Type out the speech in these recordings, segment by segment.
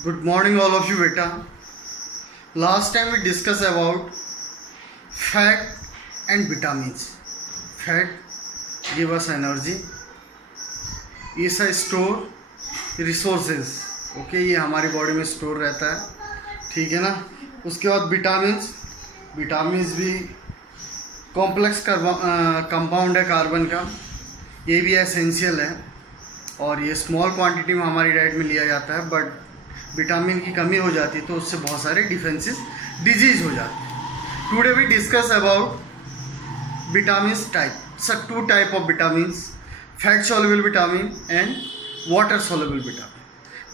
Good morning, all of you, beta. Last time we discussed about fat and vitamins. Fat give us energy. is a store resources. Okay ये हमारी body में store रहता है, ठीक है ना। उसके बाद विटामिन्स भी कॉम्प्लेक्स कंपाउंड है कार्बन का, ये भी एसेंशियल है और ये स्मॉल क्वांटिटी में हमारी डाइट में लिया जाता है। बट विटामिन की कमी हो जाती है तो उससे बहुत सारे डिफेंसिस डिजीज हो जाते हैं। Today we discuss about vitamins type, sir two type of vitamins, fat soluble vitamin and water soluble vitamin.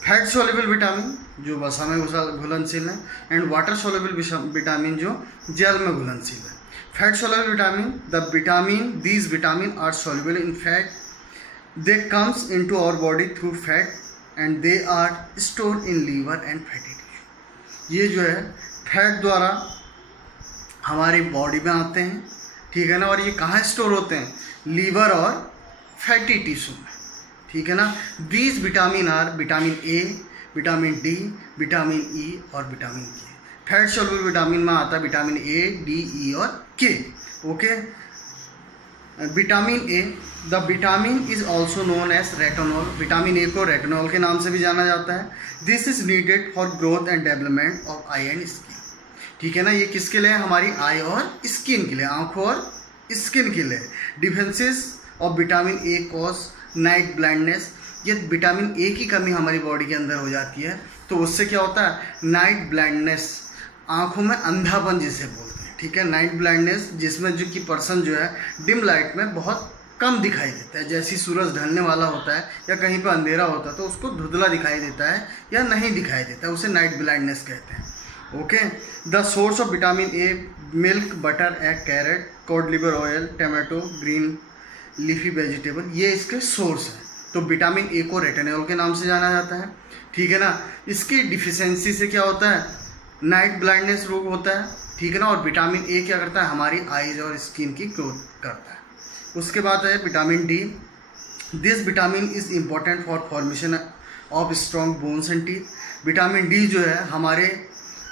Fat soluble vitamin जो वसा में घुलनशील है एंड वाटर सॉल्युबल विटामिन जो जल में घुलनशील है। Fat soluble vitamin these vitamin are soluble in fat, they comes into our body through fat and they are store in liver and fatty tissue. ये जो है फैट द्वारा हमारी बॉडी में आते हैं, ठीक है ना। और ये कहाँ स्टोर होते हैं? लीवर और फैटी टिश्यू में, ठीक है ना। These vitamin are vitamin A, vitamin D, vitamin E और विटामिन के। फैट सॉल्युबल विटामिन में आता है विटामिन ए, डी, ई और K. Okay, vitamin A, the vitamin is also known as retinol. Vitamin A को रेटिनॉल के नाम से भी जाना जाता है। This is needed for growth and development of eye and skin, ठीक है ना। ये किसके लिए? हमारी आई और स्किन के लिए, आंखों और स्किन के लिए। Defences of vitamin A cause night blindness. ये विटामिन ए की कमी हमारी बॉडी के अंदर हो जाती है तो उससे क्या होता है? नाइट ब्लाइंडनेस, आंखों में अंधापन जिसे बोलते हैं, ठीक है। नाइट ब्लाइंडनेस जिसमें जो कि पर्सन जो है डिम लाइट में बहुत कम दिखाई देता है। जैसे सूरज ढलने वाला होता है या कहीं पर अंधेरा होता है तो उसको धुंधला दिखाई देता है या नहीं दिखाई देता है, उसे नाइट ब्लाइंडनेस कहते हैं। Okay, the source of vitamin A milk, butter, egg, carrot, cod liver oil, tomato, green leafy vegetable, ये इसके सोर्स हैं। तो विटामिन ए को रेटिनॉल के नाम से जाना जाता है, ठीक है ना। इसकी डिफिशेंसी से क्या होता है? नाइट ब्लाइंडनेस रोग होता है, ठीक है ना। और विटामिन ए क्या करता है? हमारी आईज और स्किन की ग्रोथ करता है। उसके बाद है vitamin D. This vitamin is important for formation of strong bones and teeth. Vitamin D जो है हमारे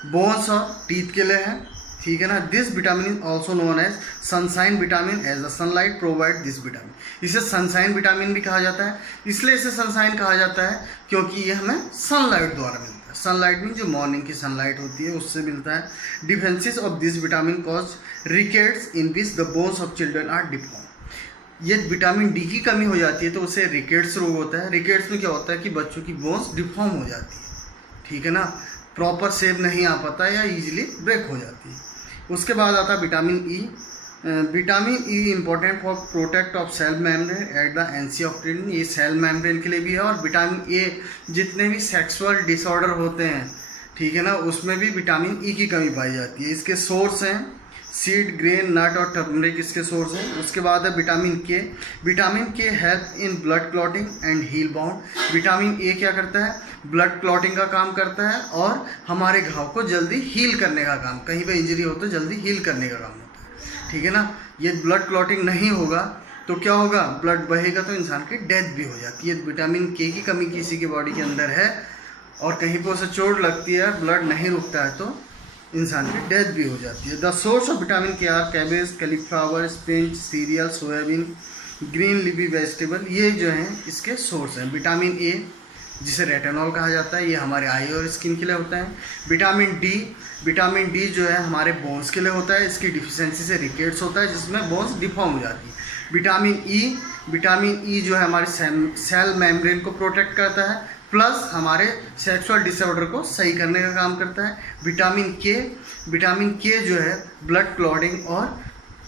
बोन्स और टीथ के लिए है, ठीक है ना। This vitamin is also known as sunshine vitamin, as the sunlight provide this vitamin. इसे सनशाइन विटामिन भी कहा जाता है। इसलिए इसे सनशाइन कहा जाता है क्योंकि ये हमें सनलाइट द्वारा मिलता है। सनलाइट में जो मॉर्निंग की सनलाइट होती है उससे मिलता है। Defences of this vitamin cause rickets in which the bones of children are deform. ये विटामिन डी की कमी हो जाती है तो उसे रिकेट्स रोग होता है। रिकेट्स में क्या होता है कि बच्चों की बोन्स डिफॉर्म हो जाती है, ठीक है ना। प्रॉपर शेप नहीं आ पाता या इजीली ब्रेक हो जाती है। उसके बाद आता है vitamin E. Vitamin E important for protect of cell membrane at the एंसियोफ्रिन। ये सेल मेम्ब्रेन के लिए भी है। और विटामिन ए जितने भी सेक्सुअल डिसऑर्डर होते हैं, ठीक है ना, उसमें भी विटामिन ई की कमी पाई जाती है। इसके सोर्स हैं सीड, ग्रेन, नट और टर्मरिक, इसके सोर्स हैं। उसके बाद है vitamin K. Vitamin K help in blood clotting and heal bound. Vitamin A क्या करता है? ब्लड क्लॉटिंग का काम करता है और हमारे घाव को जल्दी हील करने का काम, कहीं पे इंजरी हो तो जल्दी हील करने का काम होता है, ठीक है ना। ये ब्लड क्लॉटिंग नहीं होगा तो क्या होगा? ब्लड बहेगा तो इंसान की डेथ भी हो जाती है। विटामिन के की कमी किसी की बॉडी के अंदर है और कहीं पर उसे चोट लगती है, ब्लड नहीं रुकता है तो इंसान की डेथ भी हो जाती है। The source of vitamin K are cabbage, cauliflower, spinach, cereal, soybean, green leafy vegetable, ये जो हैं इसके सोर्स हैं। विटामिन ए जिसे रेटिनॉल कहा जाता है, ये हमारे आई और स्किन के लिए होता है। विटामिन डी जो है हमारे बोन्स के लिए होता है। इसकी डिफिशियंसी से रिकेट्स होता है जिसमें बोन्स डिफॉर्म हो जाती है। विटामिन ई जो है हमारे सेल मेम्ब्रेन को प्रोटेक्ट करता है, प्लस हमारे सेक्सुअल डिसऑर्डर को सही करने का काम करता है। विटामिन के जो है ब्लड क्लॉटिंग और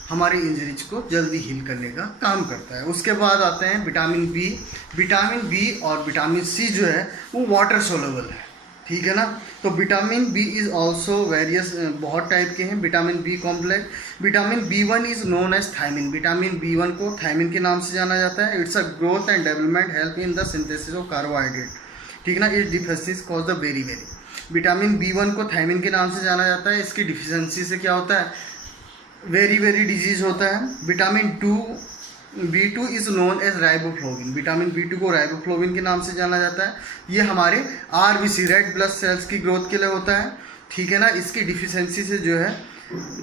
हमारी इंजरीज को जल्दी हील करने का काम करता है। उसके बाद आते हैं विटामिन बी और विटामिन सी जो है वो वाटर सोल्युबल है, ठीक है ना। तो vitamin B is also various, बहुत टाइप के हैं। Vitamin B complex. Vitamin B1 is known as thiamine. Vitamin B1 को थायमिन के नाम से जाना जाता है। It's a growth and development help in the synthesis of carbohydrate, ठीक है ना। इस deficiency cause the very vitamin B1 को थायमिन के नाम से जाना जाता है। इसकी डिफिशेंसी से क्या होता है? वेरी डिजीज होता है। Vitamin B2 is known as riboflavin. Vitamin B2 को राइबोफ्लोविन के नाम से जाना जाता है। ये हमारे RBC रेड ब्लड सेल्स की ग्रोथ के लिए होता है, ठीक है ना। इसकी डिफिशेंसी से जो है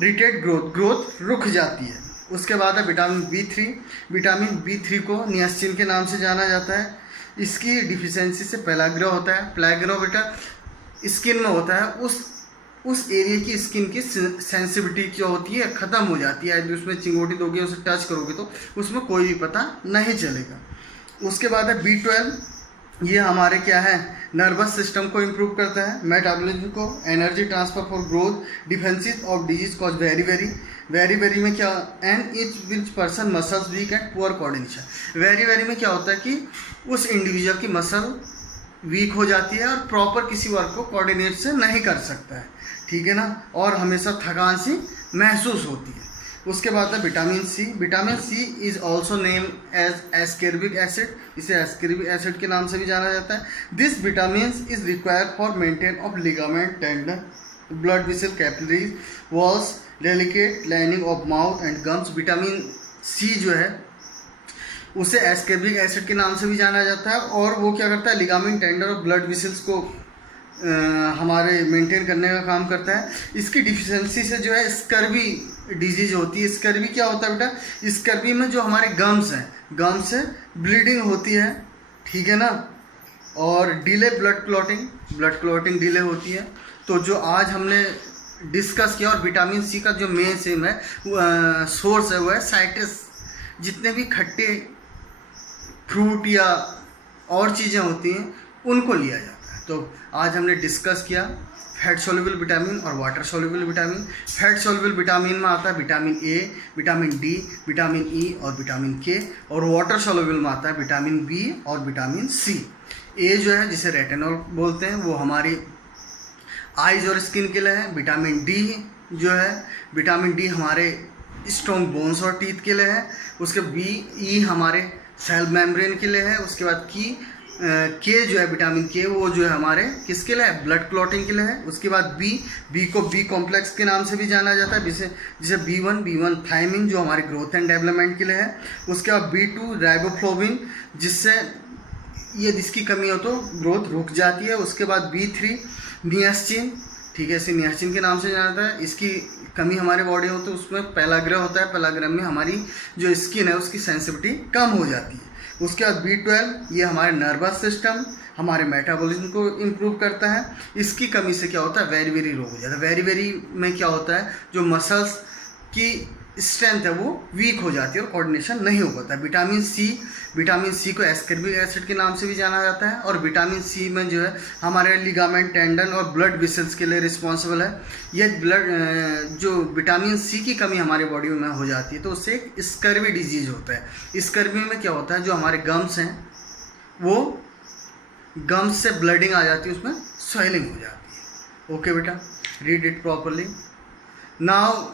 रिटेड ग्रोथ रुक जाती है। उसके बाद है विटामिन B3। विटामिन B3 को नियासिन के नाम से जाना जाता है। इसकी डिफिशेंसी से पेलाग्रा होता है। पेलाग्रा बेटा स्किन में होता है, उस एरिया की स्किन की सेंसिटिविटी जो होती है ख़त्म हो जाती है। यदि उसमें चिंगोटी दोगे, उसे टच करोगे तो उसमें कोई भी पता नहीं चलेगा। उसके बाद है B12। ये हमारे क्या है, नर्वस सिस्टम को इम्प्रूव करता है, मेटाबॉलिज्म को, energy transfer for growth, defences of disease cause very में क्या, and each which person muscles weak and poor coordination. Very में क्या होता है कि उस इंडिविजुअल की मसल वीक हो जाती है और प्रॉपर किसी वर्क को कोऑर्डिनेट से नहीं कर सकता है, ठीक है ना, और हमेशा थकान सी महसूस होती है। उसके बाद है vitamin C. Vitamin C is also name as ascorbic acid. इसे एस्कॉर्बिक एसिड के नाम से भी जाना जाता है। This vitamin is required for maintain of ligament, tendon, blood vessel, capillaries, walls, delicate lining of mouth and gums. Vitamin C जो है उसे एस्कॉर्बिक एसिड के नाम से भी जाना जाता है, और वो क्या करता है, लिगामेंट, टेंडन और ब्लड वेसल्स को हमारे मेंटेन करने का काम करता है। इसकी डिफिशेंसी से जो है स्कर्वी डिजीज होती है। स्कर्वी क्या होता है बेटा, स्कर्वी में जो हमारे गम्स हैं, गम्स से ब्लीडिंग होती है, ठीक है ना, और डिले ब्लड क्लॉटिंग डिले होती है। तो जो आज हमने डिस्कस किया, और विटामिन सी का जो मेन सेम है सोर्स है वो है साइट्रस। जितने भी खट्टे फ्रूट या और चीज़ें होती हैं उनको लिया जाता है। तो आज हमने डिस्कस किया फैट सोल्यूबल विटामिन और water soluble vitamin. Fat soluble vitamin में आता है vitamin A, vitamin D, vitamin E और विटामिन के, और वाटर सोल्यूबल में आता है विटामिन बी और विटामिन सी। ए जो है जिसे रेटिनॉल बोलते हैं वो हमारी आइज और स्किन के लिए है। विटामिन डी जो है, विटामिन डी हमारे स्ट्रॉन्ग बोन्स और टीथ के लिए है। उसके ई हमारे सेल मेम्ब्रेन के लिए है। उसके बाद के जो है विटामिन के, वो जो है हमारे किसके लिए है, ब्लड क्लॉटिंग के लिए है। उसके बाद बी को बी कॉम्प्लेक्स के नाम से भी जाना जाता है, जिसे B1 थायमिन जो हमारे ग्रोथ एंड डेवलपमेंट के लिए है। उसके बाद B2 राइबोफ्लोविन, जिससे ये जिसकी कमी हो तो ग्रोथ रुक जाती है। उसके बाद B3 नियासिन, ठीक है, इसे नियासिन के नाम से जाना जाता है। इसकी कमी हमारे बॉडी में हो तो उसमें पेलाग्रा होता है। पेलाग्रा में हमारी जो स्किन है उसकी सेंसिटिविटी कम हो जाती है। उसके बाद B12 ये हमारे नर्वस सिस्टम, हमारे मेटाबॉलिज्म को इम्प्रूव करता है। इसकी कमी से क्या होता है, वेरी लो हो जाता है। वेरी में क्या होता है, जो मसल्स की स्ट्रेंथ है वो वीक हो जाती है और कोऑर्डिनेशन नहीं हो पाता। विटामिन सी को एस्कॉर्बिक एसिड के नाम से भी जाना जाता है, और विटामिन सी में जो है हमारे लिगामेंट, टेंडन और ब्लड वेसल्स के लिए रिस्पॉन्सिबल है। यह जो विटामिन सी की कमी हमारे बॉडी में हो जाती है तो उससे एक स्कर्वी डिजीज होता है। स्कर्वी में क्या होता है, जो हमारे गम्स हैं वो गम्स से ब्लडिंग आ जाती है, उसमें स्वेलिंग हो जाती है। ओके बेटा, read it properly. Now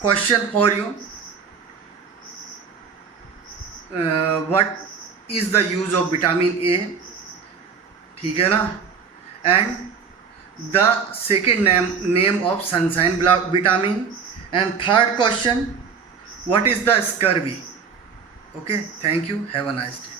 question for you, what is the use of vitamin A, ठीक है ना, and the second name of sunshine vitamin, and third question, what is the scurvy. Okay, thank you, have a nice day.